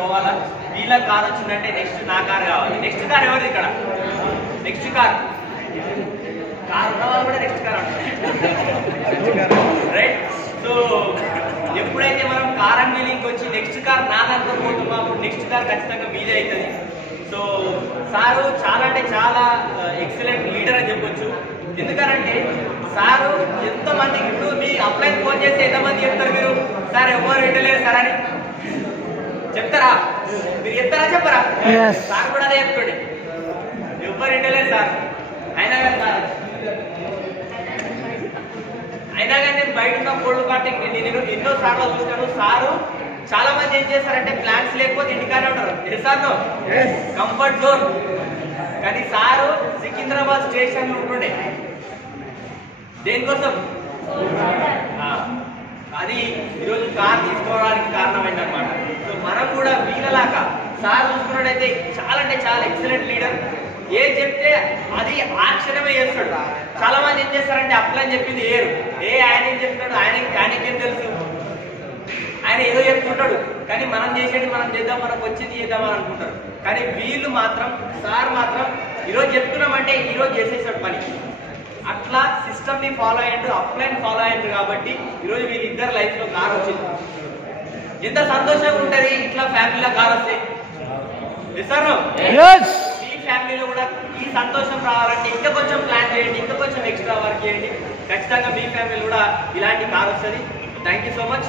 పోవాలా, వీళ్ళ కార్ వచ్చిందంటే నెక్స్ట్ నా కార్ కావాలి. నెక్స్ట్ కార్ ఎవరిది ఇక్కడ? నెక్స్ట్ కార్ ఉన్న వాళ్ళు కూడా నెక్స్ట్ కార్ అంటారు, రైట్? సో ఎప్పుడైతే మనం కార్ అన్వీలింగ్ వచ్చి నెక్స్ట్ కార్ నా దాంట్లో పోతుందో అప్పుడు నెక్స్ట్ కార్ ఖచ్చితంగా మీదే అవుతుంది. సో సారు చాలా అంటే చాలా ఎక్సలెంట్ లీడర్ అని చెప్పొచ్చు. ఎందుకనంటే సారు ఎంతమంది, ఇప్పుడు మీ అప్లై ఫోన్ చేస్తే ఎంతమంది చెప్తారు మీరు, సార్ ఎవరు వింటలేరు సార్ అని చెప్తారా? మీరు చెప్తారా చెప్పరా? సార్ కూడా అదే చెప్తాడు, ఎవరు వింటలేరు సార్. అయినా కానీ నేను బయట ఉన్న కోల్డ్ కార్టింగ్ నేను ఎన్నో సార్లు చూస్తాను. సారు చాలా మంది ఏం చేస్తారంటే ప్లాన్స్ లేకపోతే ఇంటికానే ఉంటారు, సార్ కంఫర్ట్ జోన్. కానీ సారు సికింద్రాబాద్ స్టేషన్ ఉంటుండే దేనికోసం, అది ఈరోజు కార్ తీసుకోవడానికి కారణమైందన్నమాట. సో మనం కూడా వీళ్ళలాగా సార్ చూసుకున్నట్టయితే చాలా అంటే చాలా ఎక్సలెంట్ లీడర్. ఏం చెప్తే అది ఆక్షణమే చేస్తాడు. చాలా మంది ఏం చేస్తారంటే అప్లై అని చెప్పింది ఏరు, ఆయన ఏం చెప్తాడు, ఆయనకేం తెలుసు, ఆయన ఏదో చెప్తుంటాడు. కానీ మనం చేసేది మనం చేద్దాం, మనకు వచ్చేది చేద్దామని అనుకుంటారు. కానీ వీళ్ళు మాత్రం, సార్ మాత్రం ఈరోజు చెప్తున్నామంటే ఈరోజు చేసేసాడు పని. అట్లా సిస్టమ్ ని ఫాలో అయ్యండు, అప్లైన్ ఫాలో అయ్యండు. కాబట్టి ఈరోజు వీళ్ళిద్దరు లైఫ్ లో కార్ వచ్చింది. ఎంత సంతోషంగా ఉంటది ఇట్లా ఫ్యామిలీలో కార్ వస్తే. ఈ ఫ్యామిలీలో కూడా ఈ సంతోషం రావాలంటే ఇంకా కొంచెం ప్లాన్ చేయండి, ఇంకా కొంచెం ఎక్స్ట్రా వర్క్ చేయండి. ఖచ్చితంగా మీ ఫ్యామిలీ కూడా ఇలాంటి కార్ వస్తుంది. Thank you so much.